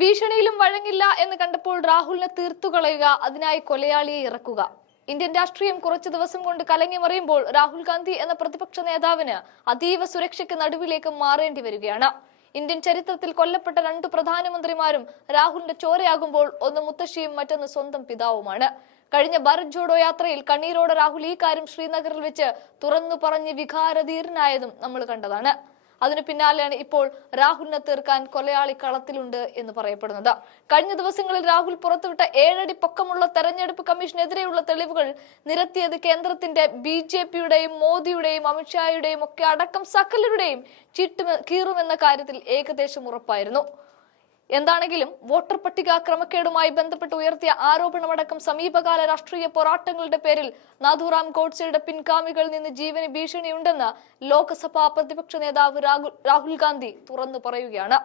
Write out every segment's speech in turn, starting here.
ഭീഷണിയിലും വഴങ്ങില്ല എന്ന് കണ്ടപ്പോൾ രാഹുലിനെ തീർത്തു കളയുക അതിനായി കൊലയാളിയെ ഇറക്കുക. ഇന്ത്യൻ രാഷ്ട്രീയം കുറച്ചു ദിവസം കൊണ്ട് കലങ്ങി മറിയുമ്പോൾ രാഹുൽ ഗാന്ധി എന്ന പ്രതിപക്ഷ നേതാവിന് അതീവ സുരക്ഷയ്ക്ക് നടുവിലേക്ക് മാറേണ്ടി വരികയാണ്. ഇന്ത്യൻ ചരിത്രത്തിൽ കൊല്ലപ്പെട്ട രണ്ട് പ്രധാനമന്ത്രിമാരും രാഹുലിന്റെ ചോരയാകുമ്പോൾ ഒന്ന് മുത്തശ്ശിയും മറ്റൊന്ന് സ്വന്തം പിതാവുമാണ്. കഴിഞ്ഞ ഭരത് ജോഡോ യാത്രയിൽ കണ്ണീരോടെ രാഹുൽ ഈ കാര്യം ശ്രീനഗറിൽ വെച്ച് തുറന്നു പറഞ്ഞ് വികാരധീരനായതും നമ്മൾ കണ്ടതാണ്. അതിനു പിന്നാലെയാണ് ഇപ്പോൾ രാഹുലിനെ തീർക്കാൻ കൊലയാളി കളത്തിലുണ്ട് എന്ന് പറയപ്പെടുന്നത്. കഴിഞ്ഞ ദിവസങ്ങളിൽ രാഹുൽ പുറത്തുവിട്ട ഏഴടി പൊക്കമുള്ള തെരഞ്ഞെടുപ്പ് കമ്മീഷനെതിരെയുള്ള തെളിവുകൾ നിരത്തിയത് കേന്ദ്രത്തിന്റെ ബി ജെ പിയുടെയും മോദിയുടെയും അമിത്ഷായുടെയും ഒക്കെ അടക്കം സകലരുടെയും ചിട്ടു കീറുമെന്ന കാര്യത്തിൽ ഏകദേശം ഉറപ്പായിരുന്നു. എന്താണെങ്കിലും വോട്ടർ പട്ടിക ക്രമക്കേടുമായി ബന്ധപ്പെട്ട് ഉയർത്തിയ ആരോപണമടക്കം സമീപകാല രാഷ്ട്രീയ പോരാട്ടങ്ങളുടെ പേരിൽ നാഥുറാം ഗോഡ്സെയുടെ പിൻഗാമികളിൽ നിന്ന് ജീവന് ഭീഷണിയുണ്ടെന്ന് ലോക്സഭാ പ്രതിപക്ഷ നേതാവ് രാഹുൽ ഗാന്ധി തുറന്നു പറയുകയാണ്.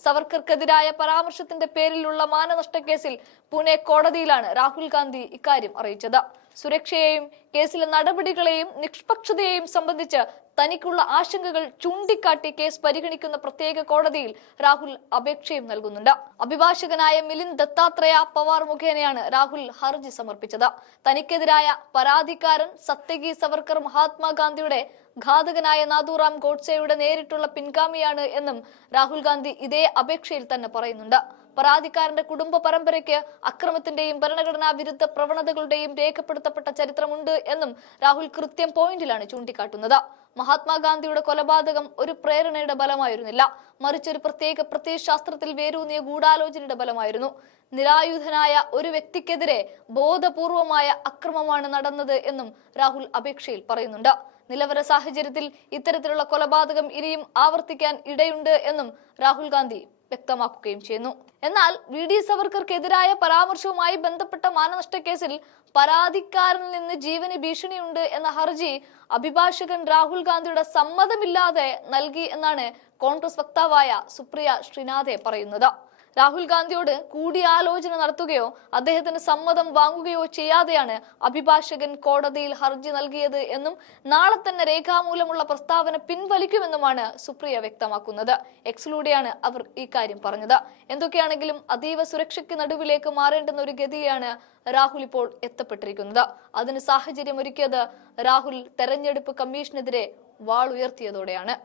സവർക്കർക്കെതിരായ പരാമർശത്തിന്റെ പേരിലുള്ള മാനനഷ്ട കേസിൽ പൂനെ കോടതിയിലാണ് രാഹുൽ ഗാന്ധി ഇക്കാര്യം അറിയിച്ചത്. സുരക്ഷയെയും കേസിലെ നടപടികളെയും നിഷ്പക്ഷതയെയും സംബന്ധിച്ച് തനിക്കുള്ള ആശങ്കകൾ ചൂണ്ടിക്കാട്ടി കേസ് പരിഗണിക്കുന്ന പ്രത്യേക കോടതിയിൽ രാഹുൽ അപേക്ഷയും നൽകുന്നുണ്ട്. അഭിഭാഷകനായ മിലിന്ദ് ദത്താത്രേയ പവാർ മുഖേനയാണ് രാഹുൽ ഹർജി സമർപ്പിച്ചത്. തനിക്കെതിരായ പരാതിക്കാരൻ സത്യകി സവർക്കർ മഹാത്മാഗാന്ധിയുടെ ഘാതകനായ നാഥുറാം ഗോഡ്സെയുടെ നേരിട്ടുള്ള പിൻഗാമിയാണ് എന്നും രാഹുൽ ഗാന്ധി ഇതേ അപേക്ഷയിൽ തന്നെ പറയുന്നുണ്ട്. പരാതിക്കാരന്റെ കുടുംബ പരമ്പരയ്ക്ക് അക്രമത്തിന്റെയും ഭരണഘടനാ വിരുദ്ധ പ്രവണതകളുടെയും രേഖപ്പെടുത്തപ്പെട്ട ചരിത്രമുണ്ട് എന്നും രാഹുൽ കൃത്യം പോയിന്റിലാണ് ചൂണ്ടിക്കാട്ടുന്നത്. മഹാത്മാഗാന്ധിയുടെ കൊലപാതകം ഒരു പ്രേരണയുടെ ബലമായിരുന്നില്ല മറിച്ച് ഒരു പ്രത്യേക പ്രത്യയശാസ്ത്രത്തിൽ വേരൂന്നിയ ഗൂഢാലോചനയുടെ ബലമായിരുന്നു നിരായുധനായ ഒരു വ്യക്തിക്കെതിരെ ബോധപൂർവമായ അക്രമമാണ് നടന്നത് എന്നും രാഹുൽ അപേക്ഷയിൽ പറയുന്നുണ്ട്. നിലവര സാഹചര്യത്തിൽ ഇത്തരത്തിലുള്ള കൊലപാതകം ഇനിയും ആവർത്തിക്കാൻ ഇടയുണ്ട് എന്നും രാഹുൽ ഗാന്ധി വ്യക്തമാക്കുകയും ചെയ്യുന്നു. എന്നാൽ വി ഡി സവർക്കർക്കെതിരായ പരാമർശവുമായി ബന്ധപ്പെട്ട മാനനഷ്ട കേസിൽ പരാതിക്കാരനിൽ നിന്ന് ജീവന് ഭീഷണിയുണ്ട് എന്ന ഹർജി അഭിഭാഷകൻ രാഹുൽ ഗാന്ധിയുടെ സമ്മതമില്ലാതെ നൽകി എന്നാണ് കോൺഗ്രസ് വക്താവായ സുപ്രിയ ശ്രീനാഥെ പറയുന്നത്. രാഹുൽ ഗാന്ധിയോട് കൂടിയാലോചന നടത്തുകയോ അദ്ദേഹത്തിന് സമ്മതം വാങ്ങുകയോ ചെയ്യാതെയാണ് അഭിഭാഷകൻ കോടതിയിൽ ഹർജി നൽകിയത് എന്നും നാളെ തന്നെ രേഖാമൂലമുള്ള പ്രസ്താവന പിൻവലിക്കുമെന്നുമാണ് സുപ്രിയ വ്യക്തമാക്കുന്നത്. എക്സിലൂടെയാണ് അവർ ഇക്കാര്യം പറഞ്ഞത്. എന്തൊക്കെയാണെങ്കിലും അതീവ സുരക്ഷയ്ക്ക് നടുവിലേക്ക് മാറേണ്ടുന്ന ഒരു ഗതിയാണ് രാഹുൽ ഇപ്പോൾ എത്തപ്പെട്ടിരിക്കുന്നത്. അതിന് സാഹചര്യം ഒരുക്കിയത് രാഹുൽ തെരഞ്ഞെടുപ്പ് കമ്മീഷനെതിരെ വാളുയർത്തിയതോടെയാണ്.